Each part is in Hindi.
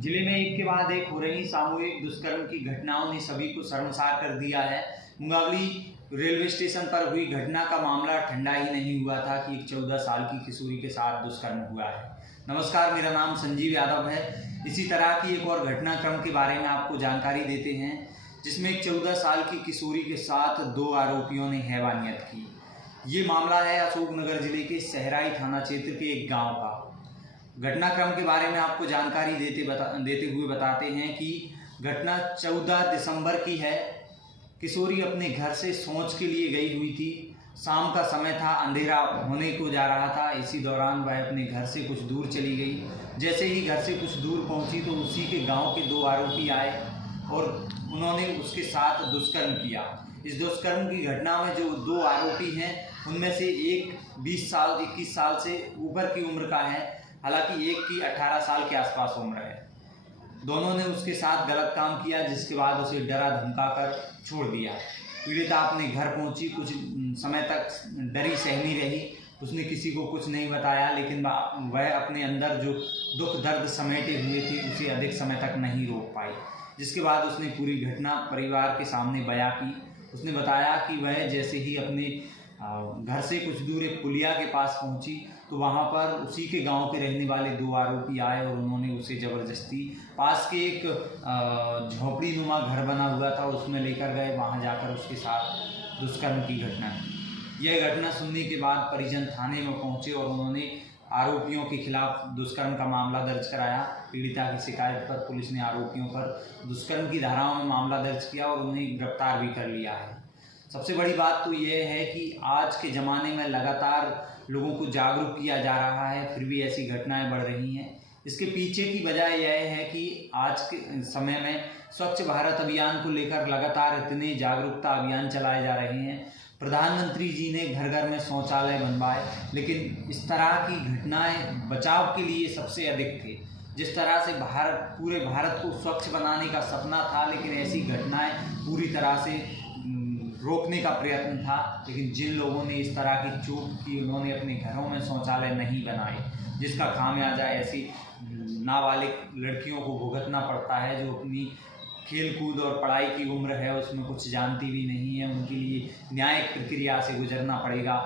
जिले में एक के बाद एक हो रही सामूहिक दुष्कर्म की घटनाओं ने सभी को शर्मसार कर दिया है। मुंगावली रेलवे स्टेशन पर हुई घटना का मामला ठंडा ही नहीं हुआ था कि एक 14 साल की किशोरी के साथ दुष्कर्म हुआ है। नमस्कार, मेरा नाम संजीव यादव है। इसी तरह की एक और घटनाक्रम के बारे में आपको जानकारी देते हैं, जिसमें एक 14 साल की किशोरी के साथ 2 आरोपियों ने हैवानियत की। ये मामला है अशोकनगर जिले के सहराई थाना क्षेत्र के एक गाँव का। घटनाक्रम के बारे में आपको जानकारी देते हुए बताते हैं कि घटना 14 दिसंबर की है। किशोरी अपने घर से शौच के लिए गई हुई थी। शाम का समय था, अंधेरा होने को जा रहा था। इसी दौरान वह अपने घर से कुछ दूर चली गई। जैसे ही घर से कुछ दूर पहुंची तो उसी के गांव के 2 आरोपी आए और उन्होंने उसके साथ दुष्कर्म किया। इस दुष्कर्म की घटना में जो 2 आरोपी हैं, उनमें से एक 20 साल 21 साल से ऊपर की उम्र का है, हालांकि एक की 18 साल के आसपास उम्र है। दोनों ने उसके साथ गलत काम किया, जिसके बाद उसे डरा धमका कर छोड़ दिया। पीड़िता अपने घर पहुंची, कुछ समय तक डरी सहमी रही। उसने किसी को कुछ नहीं बताया, लेकिन वह अपने अंदर जो दुख दर्द समेटे हुए थे उसे अधिक समय तक नहीं रोक पाई। जिसके बाद उसने पूरी घटना परिवार के सामने बयां की। उसने बताया कि वह जैसे ही अपने घर से कुछ दूर एक पुलिया के पास पहुंची तो वहां पर उसी के गांव के रहने वाले 2 आरोपी आए और उन्होंने उसे ज़बरदस्ती पास के एक झोपड़ी नुमा घर बना हुआ था, उसमें लेकर गए। वहां जाकर उसके साथ दुष्कर्म की घटना। यह घटना सुनने के बाद परिजन थाने में पहुंचे और उन्होंने आरोपियों के खिलाफ दुष्कर्म का मामला दर्ज कराया। पीड़िता की शिकायत पर पुलिस ने आरोपियों पर दुष्कर्म की धाराओं में मामला दर्ज किया और उन्हें गिरफ्तार भी कर लिया है। सबसे बड़ी बात तो यह है कि आज के ज़माने में लगातार लोगों को जागरूक किया जा रहा है, फिर भी ऐसी घटनाएं बढ़ रही हैं। इसके पीछे की वजह यह है कि आज के समय में स्वच्छ भारत अभियान को लेकर लगातार इतने जागरूकता अभियान चलाए जा रहे हैं। प्रधानमंत्री जी ने घर घर में शौचालय बनवाए, लेकिन इस तरह की घटनाएं बचाव के लिए सबसे अधिक थे। जिस तरह से पूरे भारत को स्वच्छ बनाने का सपना था, लेकिन ऐसी घटनाएं पूरी तरह से रोकने का प्रयत्न था। लेकिन जिन लोगों ने इस तरह की चूक की, उन्होंने अपने घरों में शौचालय नहीं बनाए, जिसका खामियाजा ऐसी नाबालिग लड़कियों को भुगतना पड़ता है जो अपनी खेल कूद और पढ़ाई की उम्र है, उसमें कुछ जानती भी नहीं है। उनके लिए न्यायिक प्रक्रिया से गुजरना पड़ेगा,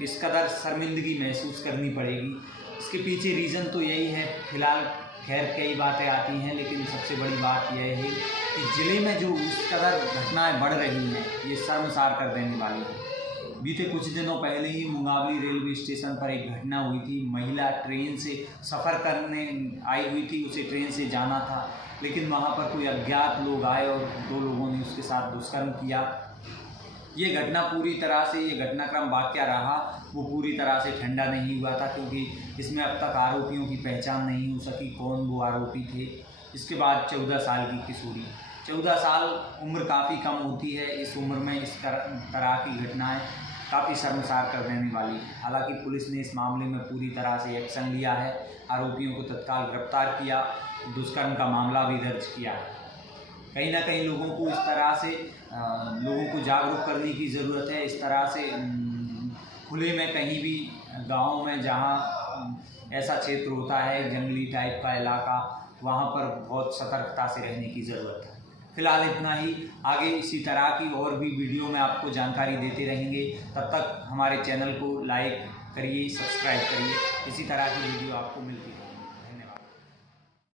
इस कदर शर्मिंदगी महसूस करनी पड़ेगी। इसके पीछे रीज़न तो यही है। फिलहाल खैर कई बातें आती हैं, लेकिन सबसे बड़ी बात यह है कि ज़िले में जो इस कदर घटनाएं बढ़ रही हैं, ये शर्मसार कर देने वाली है। बीते कुछ दिनों पहले ही मुंगावली रेलवे स्टेशन पर एक घटना हुई थी। महिला ट्रेन से सफ़र करने आई हुई थी, उसे ट्रेन से जाना था, लेकिन वहाँ पर कोई अज्ञात लोग आए और 2 लोगों ने उसके साथ दुष्कर्म किया। ये घटना पूरी तरह से, ये घटनाक्रम वाक़या रहा, वो पूरी तरह से ठंडा नहीं हुआ था, क्योंकि इसमें अब तक आरोपियों की पहचान नहीं हो सकी, कौन वो आरोपी थे। इसके बाद 14 साल की किशोरी, 14 साल उम्र काफ़ी कम होती है। इस उम्र में इस तरह की घटनाएं काफ़ी शर्मसार कर देने वाली है। हालांकि पुलिस ने इस मामले में पूरी तरह से एक्शन लिया है, आरोपियों को तत्काल गिरफ्तार किया, दुष्कर्म का मामला भी दर्ज किया है। कहीं ना कहीं लोगों को इस तरह से लोगों को जागरूक करने की ज़रूरत है। इस तरह से खुले में कहीं भी गाँव में जहाँ ऐसा क्षेत्र होता है, जंगली टाइप का इलाका, वहाँ पर बहुत सतर्कता से रहने की ज़रूरत है। फिलहाल इतना ही। आगे इसी तरह की और भी वीडियो में आपको जानकारी देते रहेंगे। तब तक हमारे चैनल को लाइक करिए, सब्सक्राइब करिए। इसी तरह की वीडियो आपको मिलती है।